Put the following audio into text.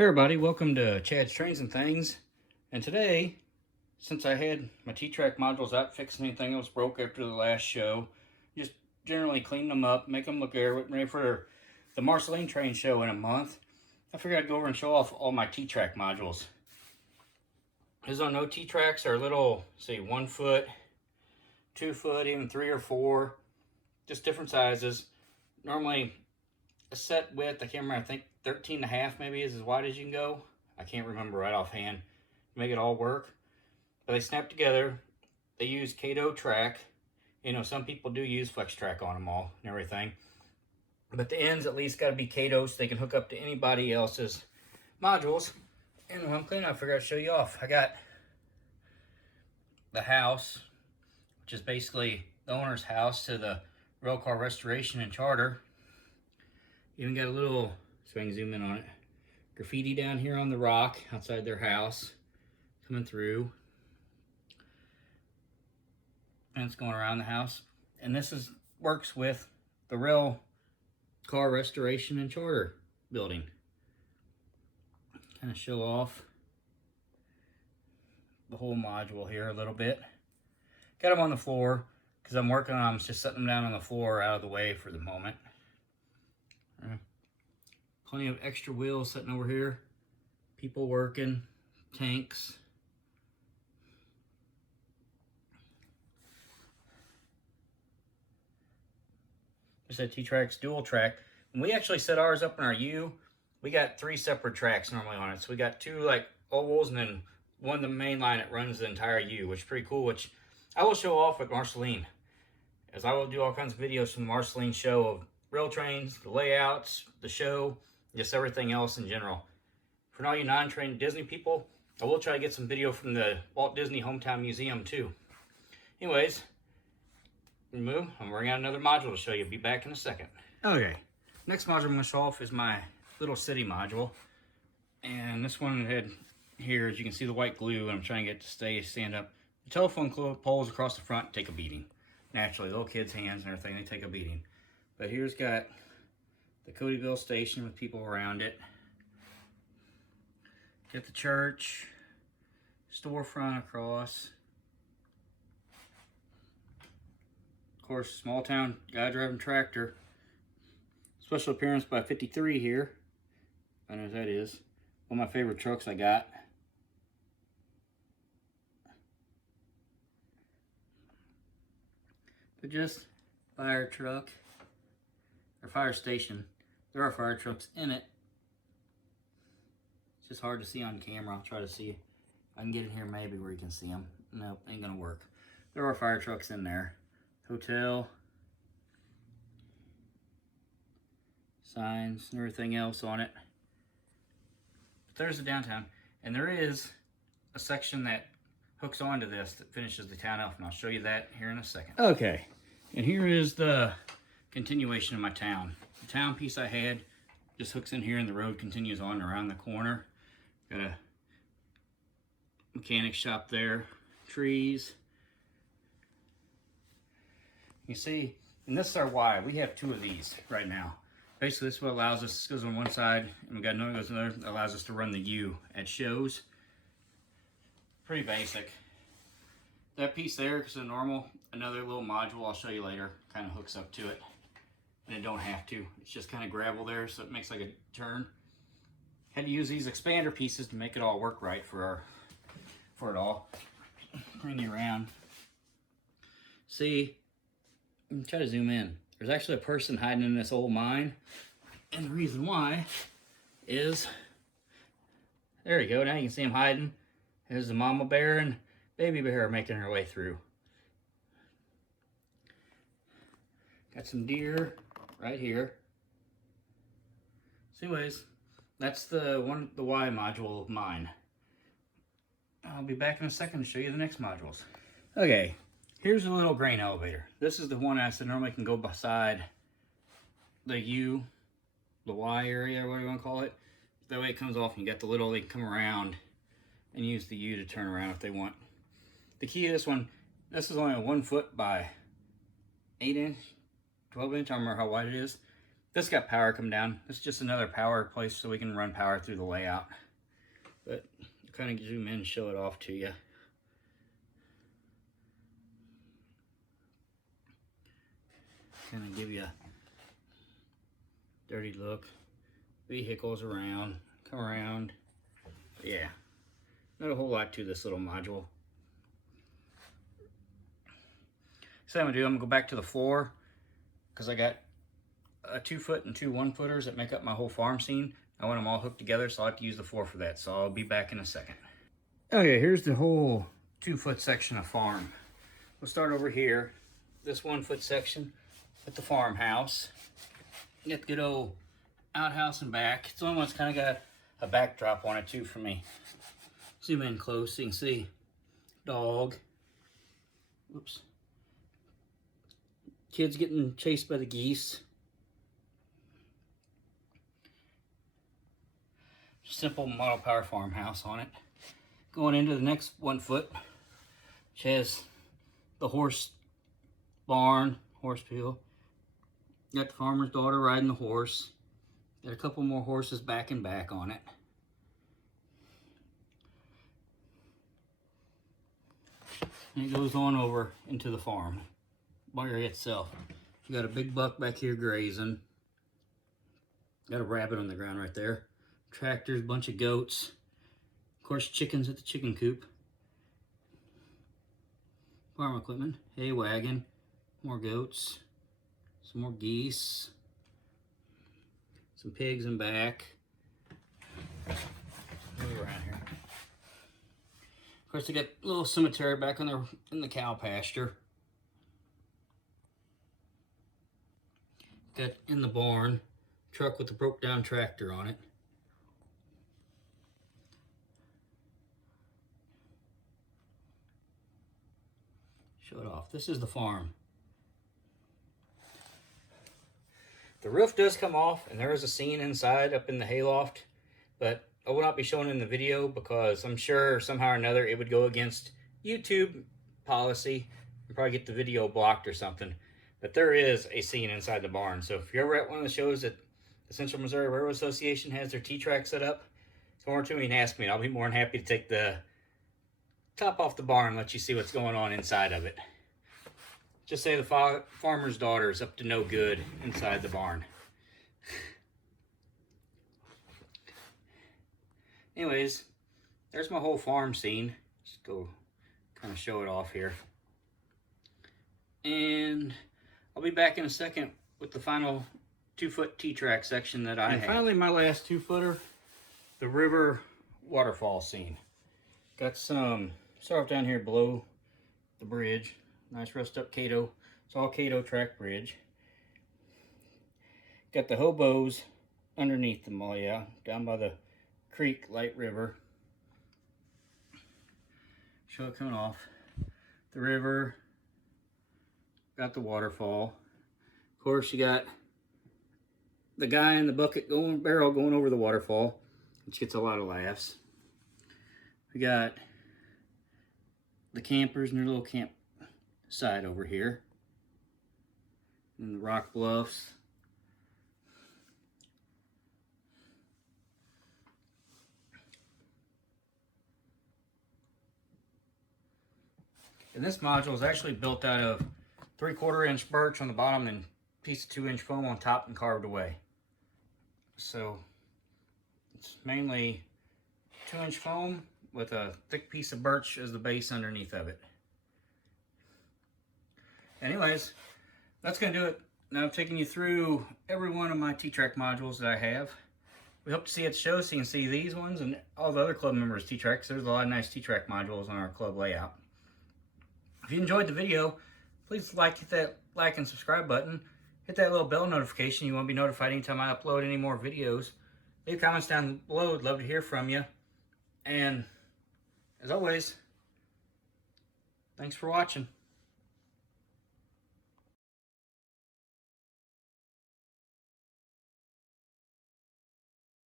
Hey everybody, welcome to Chad's Trains and Things. And today, since I had my T-Trak modules out fixing anything that was broke after the last show, just generally clean them up, make them look ready for the Marceline train show in a month, I figured I'd go over and show off all my T-Trak modules. As I know, T-Traks are little, say 1 foot, 2 foot, even 3 or 4, just different sizes. Normally a set width, I can't remember, I think 13.5 maybe is as wide as you can go. I can't remember right offhand to make it all work. But they snap together. They use Trak. You know, some people do use Flex Track on them all and everything. But the ends at least got to be Kato so they can hook up to anybody else's modules. And when I'm cleaning, I figured I'd show you off. I got the house, which is basically the owner's house to the Railcar Restoration and Charter. Even got a little, so I can zoom in on it, graffiti down here on the rock outside their house, coming through. And it's going around the house. And this works with the Railcar Restoration and Charter building. Kind of show off the whole module here a little bit. Got them on the floor because I'm working on them, just setting them down on the floor out of the way for the moment. Plenty of extra wheels sitting over here. People working, tanks. Just that T-Trak's dual track. When we actually set ours up in our U, we got 3 separate tracks normally on it. So we got 2 like ovals and then one the main line that runs the entire U, which is pretty cool, which I will show off at Marceline. As I will do all kinds of videos from the Marceline show of rail trains, the layouts, the show, just everything else in general. For all you non-trained Disney people, I will try to get some video from the Walt Disney Hometown Museum too. Anyways, remove. I'm bringing out another module to show you. Be back in a second. Okay, next module I'm going to show off is my little city module. And this one had here, as you can see, the white glue, and I'm trying to get to stand up. The telephone poles across the front take a beating. Naturally, little kids' hands and everything, they take a beating. But here's got the Codyville station with people around it. Get the church, storefront across. Of course, small town guy driving tractor. Special appearance by 53 here. I know what that is. One of my favorite trucks I got. But just fire truck. Or fire station. There are fire trucks in it. It's just hard to see on camera. I'll try to see if I can get in here maybe where you can see them. Nope, ain't gonna work. There are fire trucks in there. Hotel. Signs and everything else on it. But there's the downtown. And there is a section that hooks onto this that finishes the town off. And I'll show you that here in a second. Okay. And here is the continuation of my town. The town piece I had just hooks in here and the road continues on around the corner. Got a mechanic shop there, trees. You see, and this is our Y. We have 2 of these right now. Basically, this is what allows us, this goes on one side, and we got another goes on the other, that allows us to run the U at shows. Pretty basic. That piece there is a normal, another little module I'll show you later, kind of hooks up to it. And it don't have to. It's just kind of gravel there, so it makes like a turn. Had to use these expander pieces to make it all work right for it all. Bring you around. See, try to zoom in. There's actually a person hiding in this old mine, and the reason why is there you go. Now you can see him hiding. There's the mama bear and baby bear making her way through. Got some deer right here. So anyways, that's the Y module of mine. I'll be back in a second to show you the next modules. Okay, here's a little grain elevator. This is the one I said normally can go beside the U, the Y area, or whatever you want to call it. That way it comes off and you got the little, they can come around and use the U to turn around if they want. The key to this one, this is only a 1 foot by 8 inch, 12 inch, I don't remember how wide it is. This got power come down. This is just another power place so we can run power through the layout. But I'll kind of zoom in and show it off to you. Kind of give you a dirty look. Vehicles around, come around. But yeah, not a whole lot to this little module. So I'm gonna go back to the floor because I got a 2-foot and 2 1-footers that make up my whole farm scene. I want them all hooked together, so I have to use the floor for that. So I'll be back in a second. Okay, here's the whole 2-foot section of farm. We'll start over here. This 1-foot section with the farmhouse. You got the good old outhouse and back. It's the only one that's kind of got a backdrop on it too for me. Zoom in close so you can see dog. Whoops. Kids getting chased by the geese. Simple model power farmhouse on it. Going into the next 1-foot, which has the horse barn, horse peel. Got the farmer's daughter riding the horse. Got a couple more horses back and back on it. And it goes on over into the farm area itself. You got a big buck back here grazing. Got a rabbit on the ground right there. Tractors, bunch of goats. Of course, chickens at the chicken coop. Farm equipment, hay wagon, more goats, some more geese, some pigs in back. Move around here. Of course, they got a little cemetery back in the cow pasture. Got in the barn, truck with the broke down tractor on it. Show it off. This is the farm. The roof does come off, and there is a scene inside up in the hayloft, but I will not be showing it in the video because I'm sure somehow or another it would go against YouTube policy and probably get the video blocked or something. But there is a scene inside the barn. So if you're ever at one of the shows that the Central Missouri Railroad Association has their T-Trak set up, come over to me and ask me, and I'll be more than happy to take the top off the barn and let you see what's going on inside of it. Just say the farmer's daughter is up to no good inside the barn. Anyways, there's my whole farm scene. Just go kind of show it off here. And I'll be back in a second with the final 2-foot T-Trak section that I have. And finally, my last 2-footer, the river waterfall scene. Got some start down here below the bridge. Nice rust up Cato. It's all Cato track bridge. Got the hobos underneath them all, yeah, down by the creek, Light River. Show it coming off. The river. Got the waterfall. Of course, you got the guy in the bucket barrel going over the waterfall, which gets a lot of laughs. We got the campers in their little campsite over here. And the rock bluffs. And this module is actually built out of 3/4 inch birch on the bottom and piece of 2-inch foam on top and carved away. So it's mainly 2-inch foam with a thick piece of birch as the base underneath of it. Anyways, that's going to do it. Now I've taken you through every one of my T-Trak modules that I have. We hope to see you at the show so you can see these ones and all the other club members' T-Traks. There's a lot of nice T-Trak modules on our club layout. If you enjoyed the video, please hit that like and subscribe button. Hit that little bell notification. You want to be notified anytime I upload any more videos. Leave comments down below. I'd love to hear from you. And as always, thanks for watching.